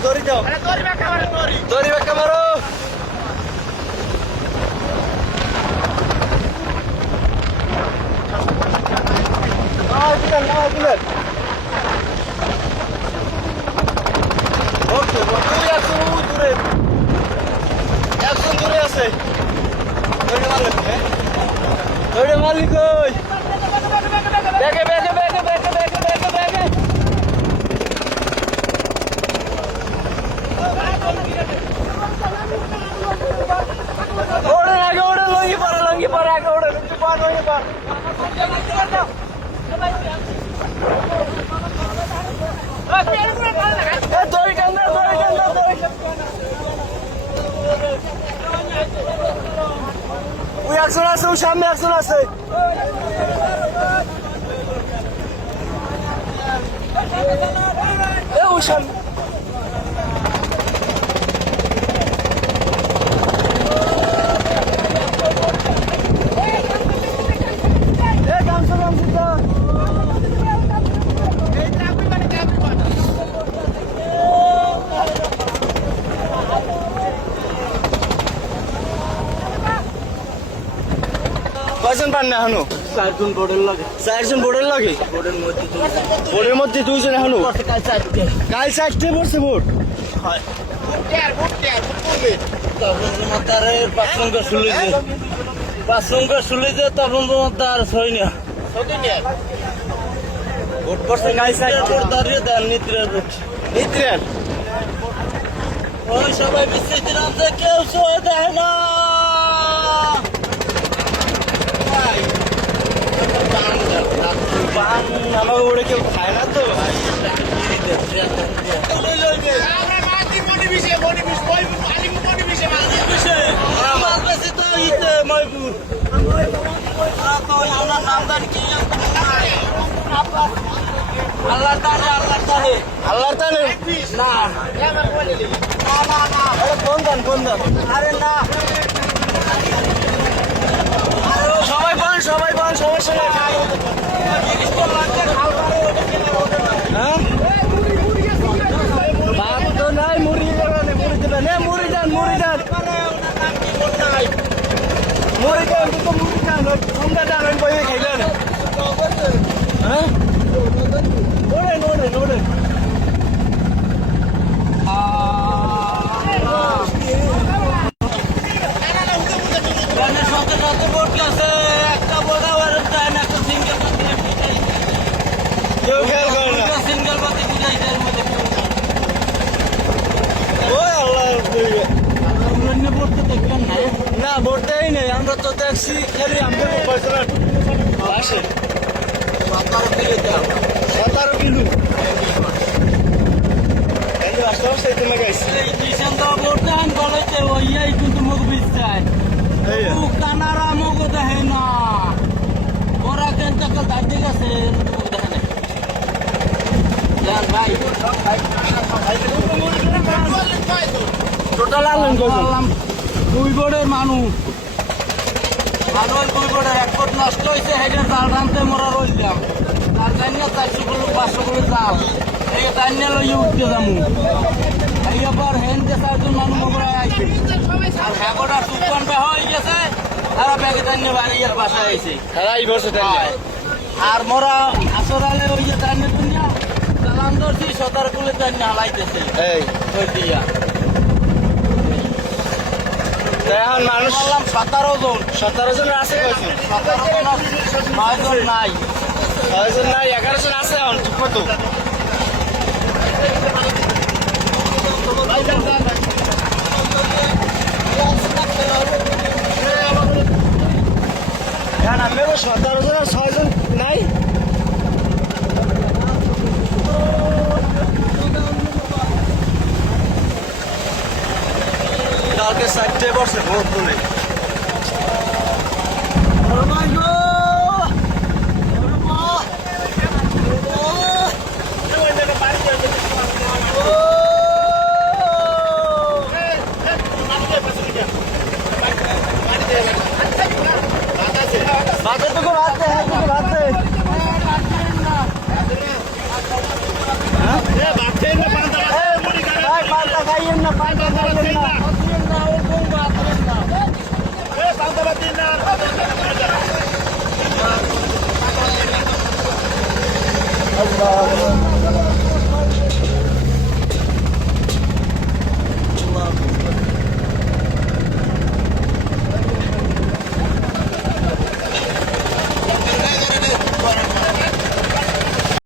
Tori jauh. Tori back kamar Tori. Tori back kamaro. Bulan. Oke, waktu yaksun dure আছে। Tori malik oi। Beke। Oren lagi para oren itu pan lagi pan. Tori kanda. Bu yaksun আছে, সামনে yaksun আছে। Ocean কয়জন পান না এখনো? চারজন বোর্ডের লাগে। বোর্ডের মধ্যে দুইজন এখনো। কাল চারটে পড়ছে ভোট। পাঁচ নম্বর শুলেছে তখন তোমার তার ছয় না ভোট পড়ছে কাল চারটে। দাঁড়িয়ে দেন নিত্রের ওই সবাই বিশ্বের আছে কেউ সয়ে দেয় না। পান আমার ওরে কেউ খায় না তো। আল্লাহর তানে না কোন দান আরে না সবাই পান সমস্যা নেই। হ্যাঁ ভাত তো নাই, মুড়ি দেবেন। মুড়ি দেন তোমরা জানেন বইয়ে খাইলেন। হ্যাঁ ওড়েন একটা বোর্ড আবার একটা সিঙ্গেল কেউ খেয়াল করে না। সিঙ্গেল পাতি বুঝাইছে এর মধ্যে ওই আল্লাহ অন্য বোর্ড তো দেখবেন না না ভোটটাই নেই। আমরা তো দেখছি খালি আমাদের পার্সোনাল আসে 17 কিলো আসতে তুমি গাইছি। এই দিশান্ত বোর্ড দেন বলেছে ওই কিন্তু মুখ বিছায় কানারা মুখ দেখে না ওরা কিন্তু দাঁড়িয়ে গেছে মুখ দেখে না ভাই টোটাল আনলেন বললাম দুই বোর্ডের মানুষ ভালো দুই বোর্ডের এক বোর্ড নষ্ট হয়েছে হেডের জাল টানতে মোরা রইলাম তার জানি 400 কিলো 500 কিলো জাল এই তাই নিয়ে লইয়ে উঠতে যাবো এই আবার হেন যে 4জন মানুষ মোরা আইছে আর হ্যাগোটা সুপানটা হয়ে গেছে তারা ব্যাগে তাই নিয়ে বাড়ি আর বাসায় আইছে এই বছর আর মোরা আসরালে ওই যে তাই নিয়ে দুনিয়া চালান ধরছি 17 কিলো তাই নিয়ে হালাইতেছে এই ওই দিয়া এখন মানুষ 17 জন আছে কয়জন? 9 জন নাই 6 জন নাই 11 জন আছে এখন ঠিক মতো। আমারও 17 জন আর 6 জন নাই। করছে বহুত বলে बातें तो को बात है तो बात है ये बातें ना पांता मुड़ी कर भाई पांता खाइए ना पांता खाइए ना ओ कौन बात करना ए पांता बात ना अल्लाह